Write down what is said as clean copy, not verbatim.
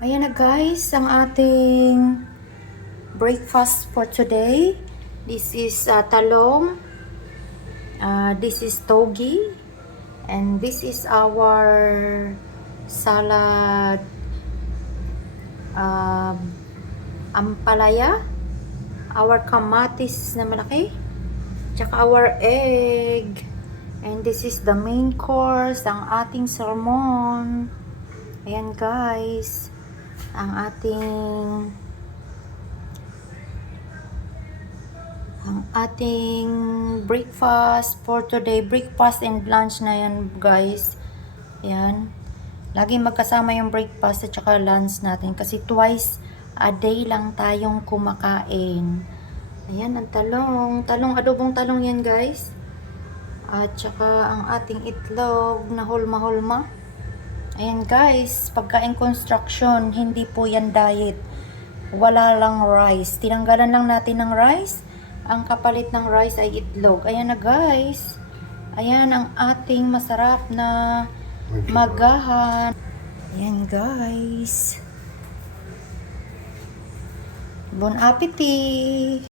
Ayan na guys, ang ating breakfast for today. This is talong, this is togi, and this is our salad, ampalaya, our kamatis na malaki, tsaka our egg, and this is the main course, ang ating salmon. Ayan guys, ang ating breakfast for today. Breakfast and lunch na yan guys. Ayan, laging magkasama yung breakfast at saka lunch natin kasi twice a day lang tayong kumakain. Ayan ang talong, adobong talong yan guys, at saka ang ating itlog na hulma-hulma. Ayan guys, pagkain construction, hindi po yan diet. Wala lang rice. Tinanggalan lang natin ng rice. Ang kapalit ng rice ay itlog. Ayan na guys. Ayan ang ating masarap na magahan. Ayan guys. Bon appetit!